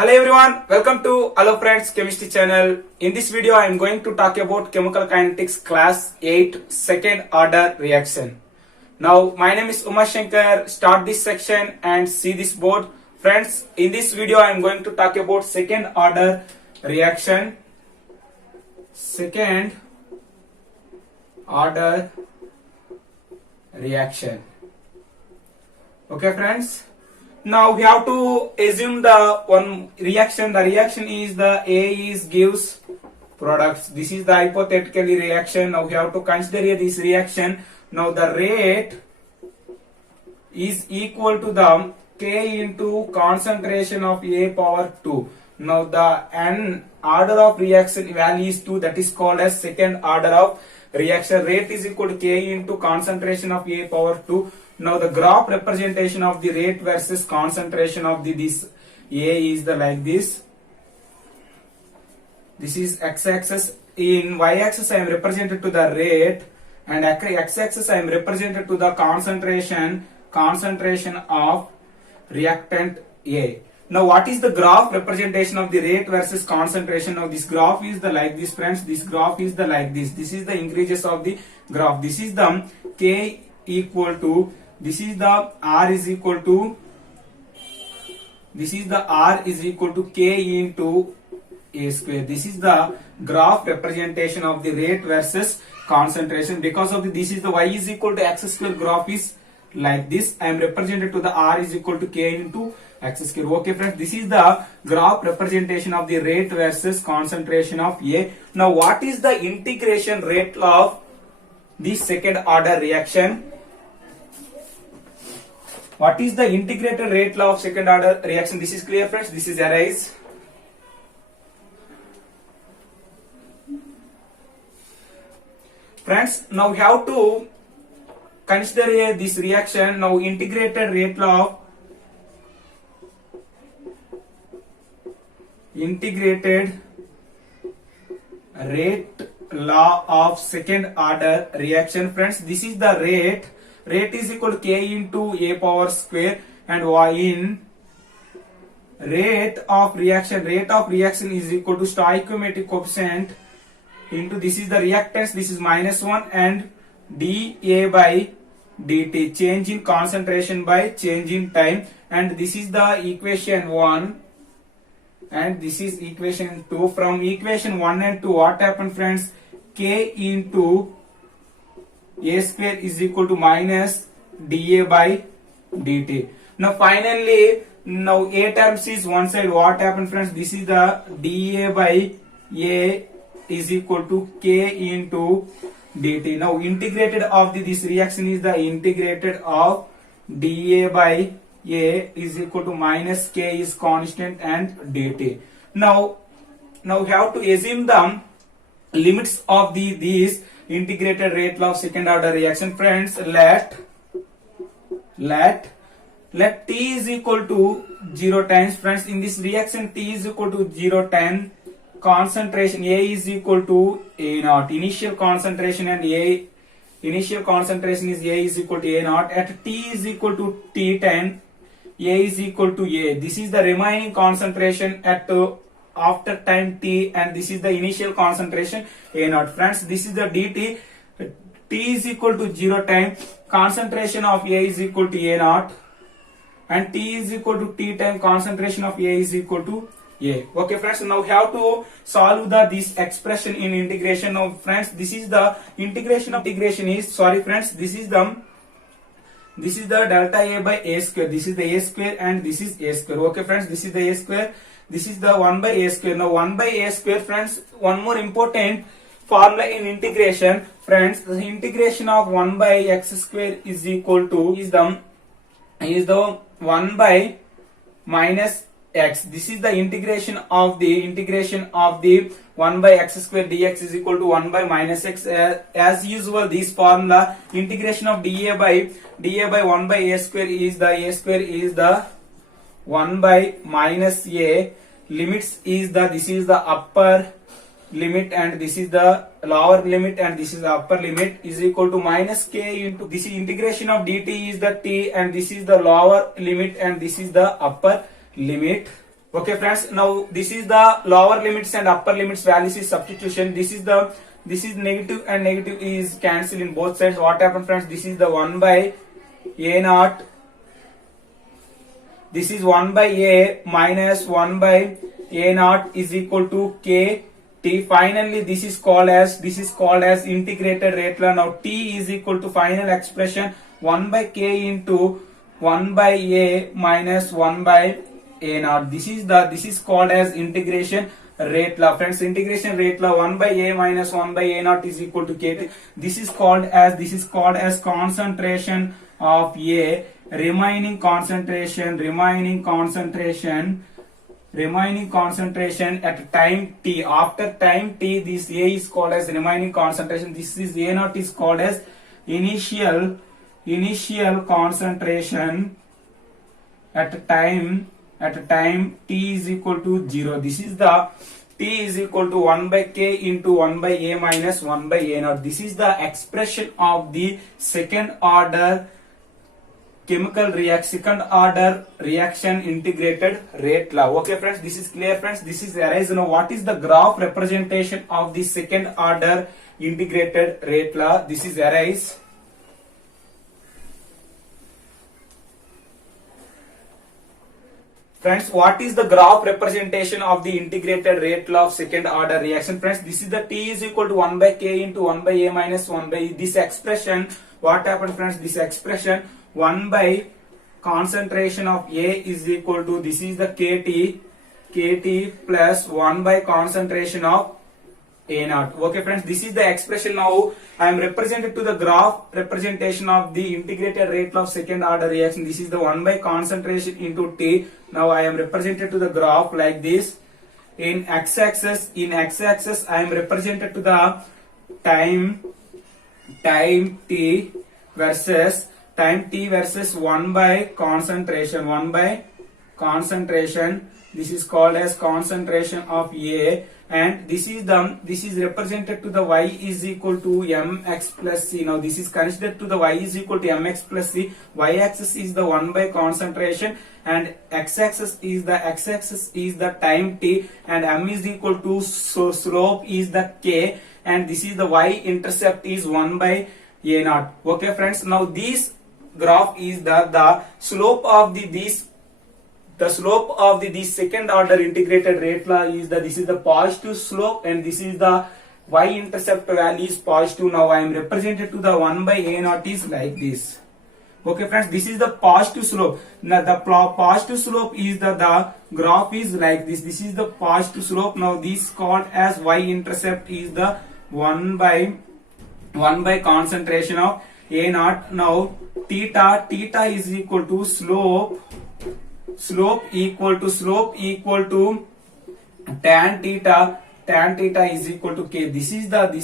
Hello everyone, welcome to Hello Friends Chemistry channel. In this video I am going to talk about chemical kinetics class 8 second order reaction. Now my name is Uma Shankar. Start this section and see this board. Friends, in this video I am going to talk about second order reaction. Second order reaction. Okay friends. Now we have to assume the one reaction. The reaction is the A is gives products. This is the hypothetical reaction. Now we have to consider this reaction. Now the rate is equal to the K into concentration of A power 2. Now the n order of reaction value is 2. That is called as second order of reaction. Rate is equal to K into concentration of A power 2. Now the graph representation of the rate versus concentration of this A is the like this. This is x-axis. In y-axis I am represented to the rate, and x-axis I am represented to the concentration of reactant A. Now what is the graph representation of the rate versus concentration? Now this graph is the like this, friends. This graph is the like this. This is the increases of the graph. This is the K equal to, this is the R is equal to, this is the R is equal to K into A square. This is the graph representation of the rate versus concentration. Because of this is the Y is equal to X square, graph is like this. I am represented to the R is equal to K into X square. Okay friends, this is the graph representation of the rate versus concentration of A. Now what is the integration rate of this second order reaction? What is the integrated rate law of second order reaction? This is clear friends. This is arise. Friends, now we have to consider this reaction. Now integrated rate law of second order reaction. Friends, this is the rate. Rate is equal to K into A power square, and Y in rate of reaction is equal to stoichiometric coefficient into, this is the reactance, this is -1, and dA by dt, change in concentration by change in time, and this is the equation 1 and this is equation 2. From equation 1 and 2 what happened friends? K into A square is equal to minus dA by dt. Now finally, now A terms is one side. What happened friends? This is the dA by A is equal to K into dt. Now integrated of this reaction is the integrated of dA by A is equal to minus K is constant and dt. Now we have to assume the limits of these integrated rate law of second order reaction. Friends, let T is equal to 0 times. Friends, in this reaction T is equal to 0 times, concentration A is equal to A naught. Initial concentration and initial concentration is A is equal to A naught. At T is equal to T time, A is equal to A. This is the remaining concentration at after time T, and this is the initial concentration A naught. Friends, this is the dt. T is equal to 0 time, concentration of A is equal to A naught, and T is equal to T time, concentration of A is equal to A. Okay friends, now we have to solve this expression in integration. Now friends, this is the integration is, sorry friends, this is the delta A by A square. This is the A square and this is A square. Okay friends, this is the A square. This is the 1 by A square. Now 1 by A square, friends, one more important formula in integration. Friends, the integration of 1 by x square is equal to is the 1 by minus x. This is the integration of the 1 by x square dx is equal to 1 by minus x. As usual, this formula integration of dA by 1 by A square is the 1 by minus A. Limits is this is the upper limit and this is the lower limit and this is the upper limit is equal to minus K into, this is integration of dt is the t, and this is the lower limit and this is the upper limit. Okay friends, now this is the lower limits and upper limits values is substitution. This is negative and negative is cancelled in both sides. What happens friends? This is the 1 by a naught. This is 1 by a minus 1 by a naught is equal to k t. Finally this is called as integrated rate law. Now t is equal to final expression 1 by k into 1 by a minus 1 by a naught. This is called as integration rate law. Friends, integration rate law 1 by a minus 1 by a naught is equal to k. This is called as concentration of a, remaining concentration at time t. After time t, this a is called as remaining concentration. This is a naught is called as initial concentration at time t is equal to 0. This is the t is equal to 1 by k into 1 by a minus 1 by a naught. This is the expression of the second order reaction integrated rate law. Okay friends, this is clear friends. This is arise. Now what is the graph representation of the second order integrated rate law? This is arise. Friends, what is the graph representation of the integrated rate law of second order reaction? Friends, this is the t is equal to 1 by k into 1 by a minus 1 by this expression. What happened friends? This expression 1 by concentration of a is equal to, this is the kt plus 1 by concentration of a naught. Okay friends, this is the expression. Now I am represented to the graph representation of the integrated rate law of second order reaction. This is the 1 by concentration into t. Now I am represented to the graph like this. In x-axis I am represented to the time t versus 1 by concentration. This is called as concentration of a, and this is represented to the y is equal to mx plus c. Now this is considered to the y is equal to mx plus c. Y axis is the 1 by concentration and x axis is the time t, and m is equal to, so slope is the k, and this is the y intercept is 1 by a naught. Okay friends, now this graph is the slope of this second order integrated rate law is this is the positive slope, and this is the y intercept value is positive. Now I am represented to the 1 by a naught is like this. Okay friends, this is the positive slope. Now the positive slope is the graph is like this. This is the positive slope. Now this called as y intercept is the 1 by concentration of a naught. Now theta is equal to slope equal to tan theta is equal to k. This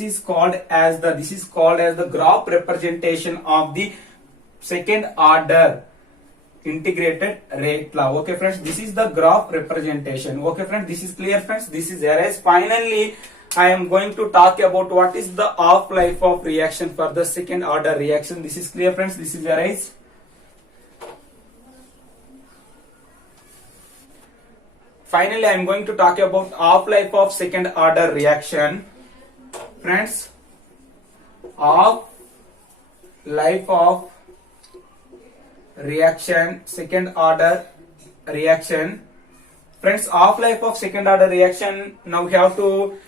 is called as the graph representation of the second order integrated rate law. Okay friends, this is the graph representation. Okay friends, this is clear friends. This is arise. Finally I am going to talk about what is the half-life of reaction for the second order reaction. This is clear friends. This is arise. Finally, I am going to talk about half-life of second order reaction. Friends, half-life of reaction, second order reaction. Friends, half-life of second order reaction, now we have to,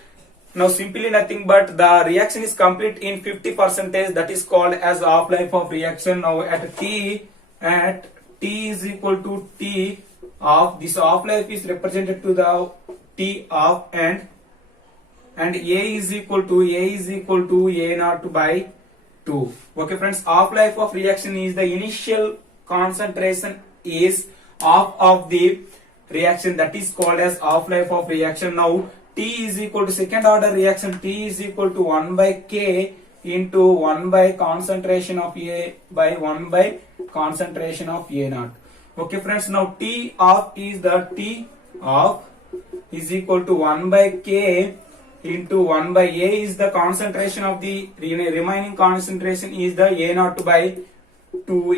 now simply nothing but the reaction is complete in 50%, that is called as half-life of reaction. Now at t is equal to t of, this half-life is represented to the t of, and a is equal to a naught by 2. Okay friends, half-life of reaction is the initial concentration is of the reaction, that is called as half-life of reaction. Now t is equal to second order reaction, t is equal to 1 by k into 1 by concentration of a by 1 by concentration of a naught. Okay friends, now t of is equal to 1 by k into 1 by a is the concentration of the remaining concentration is the a naught by 2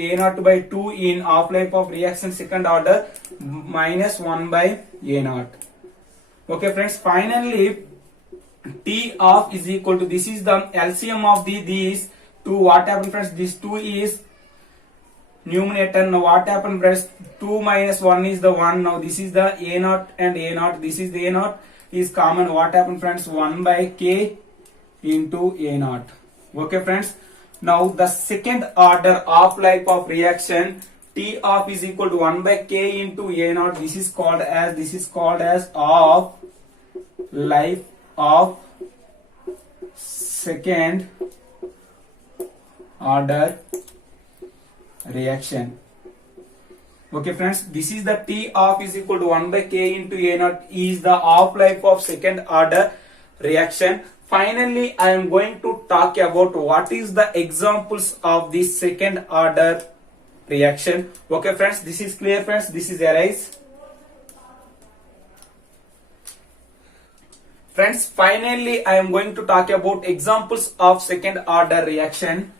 in half-life of reaction second order. minus 1 by A naught. Okay friends, finally T of is equal to, this is the LCM of these two. What happened friends, this 2 is numerator. Now what happened friends, 2 minus 1 is the 1. Now this is the A naught and A naught, this is the A naught is common. What happened friends, 1 by K into A naught. Okay friends, now the second order of life of reaction T of is equal to 1 by K into A naught. This is called as of life of second order reaction. Okay friends, this is the T of is equal to 1 by K into A naught is the half life of second order reaction. Finally, I am going to talk about what is the examples of this second order reaction. Okay friends, this is clear friends, this is arise. Friends, finally I am going to talk about examples of second order reaction.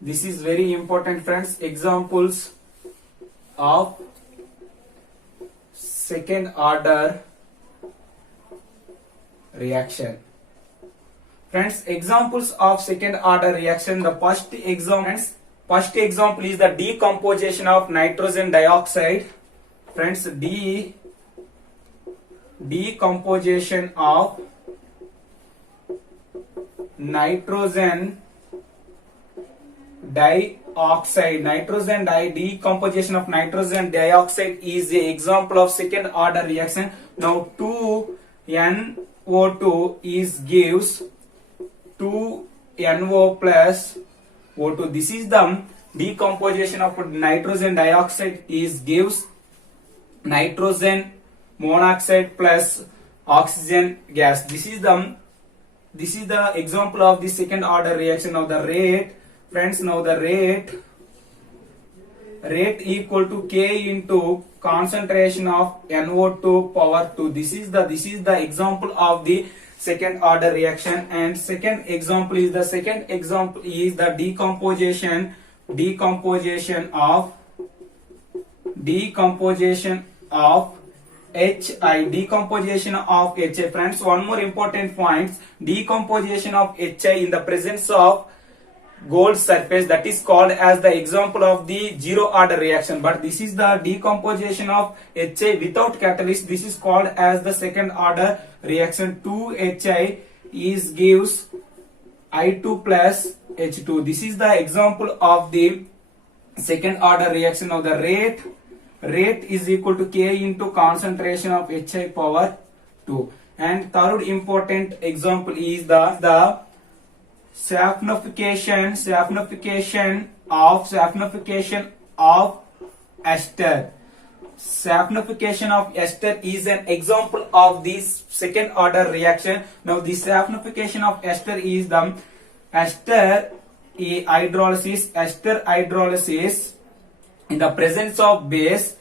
This is very important friends, examples of second order reaction. Friends, examples of second order reaction. The first example is the decomposition of nitrogen dioxide. Friends, decomposition of nitrogen dioxide. Decomposition of nitrogen dioxide is an example of second order reaction. Now 2NO2 gives 2NO plus O2. This is the decomposition of nitrogen dioxide gives nitrogen monoxide plus oxygen gas. This is the example of the second order reaction. Now the rate, friends, rate equal to K into concentration of NO2 power 2. This is the example of the second order reaction. And second example is the decomposition of HI. Decomposition of HI. Friends, one more important point, decomposition of HI in the presence of gold surface, that is called as the example of the zero order reaction. But this is the decomposition of HI without catalyst. This is called as the second order reaction. 2HI gives I2 plus H2. This is the example of the second order reaction. Now the rate is equal to K into concentration of HI power 2. And third important example is the saponification of ester. Saponification of ester is an example of this second order reaction. Now the saponification of ester is the ester hydrolysis in the presence of base.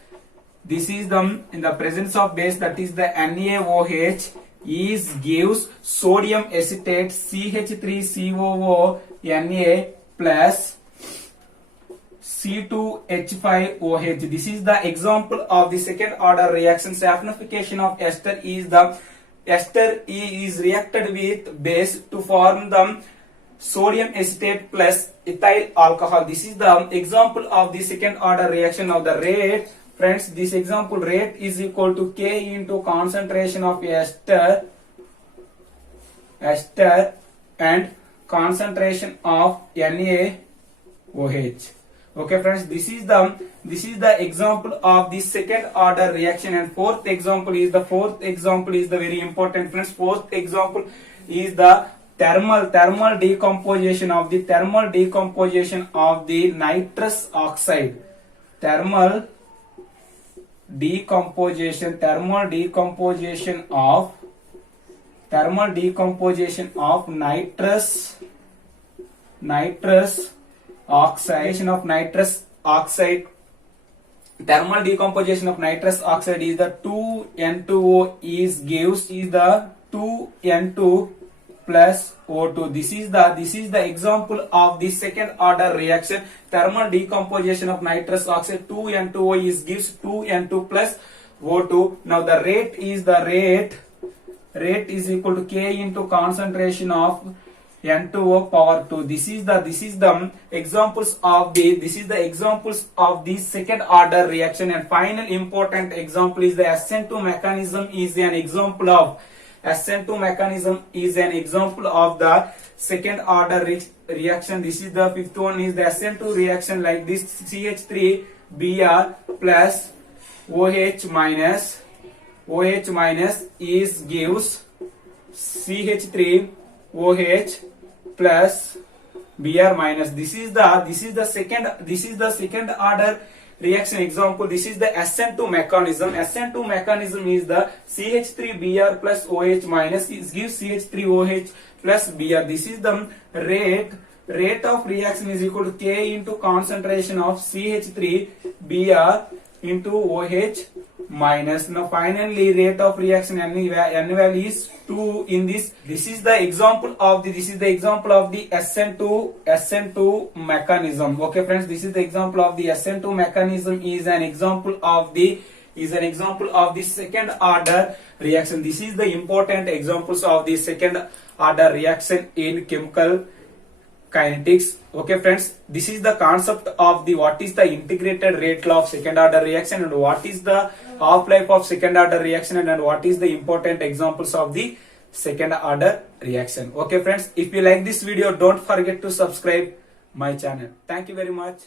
This is in the presence of base, that is the NaOH gives sodium acetate CH3COO Na plus C2H5OH. This is the example of the second order reaction. Saponification of ester is the ester is reacted with base to form the sodium acetate plus ethyl alcohol. This is the example of the second order reaction. Of the rate, friends, this example rate is equal to K into concentration of ester and concentration of NaOH. Okay friends, this is the example of the second order reaction. And fourth example is the very important friends. Fourth example is the thermal decomposition of the nitrous oxide. Thermal decomposition of nitrous oxide. Thermal decomposition of nitrous oxide is the 2N2O gives the 2N2 plus O2. This is the example of the second order reaction. Thermal decomposition of nitrous oxide 2N2O gives 2N2 plus O2. Now the rate is equal to K into concentration of N2O power 2. This is the examples of the second order reaction. And final important example is the SN2 mechanism is an example of the second order reaction. This is the fifth one is the SN2 reaction like this. CH3Br plus OH minus is gives CH3OH plus Br minus. This is the second order reaction example. This is the SN2 mechanism. SN2 mechanism is the CH3Br plus OH minus is gives CH3OH plus Br. This is the rate of reaction is equal to K into concentration of CH3Br into OH minus. Now finally rate of reaction N value is 2 in this. This is the example of the SN2 mechanism. Okay friends, this is the example of the SN2 mechanism is an example of the second order reaction. This is the important examples of the second order reaction in chemical kinetics. Okay friends, this is the concept of the what is the integrated rate law of second order reaction and what is the half life of second order reaction and what is the important examples of the second order reaction. Okay friends, if you like this video, don't forget to subscribe my channel. Thank you very much.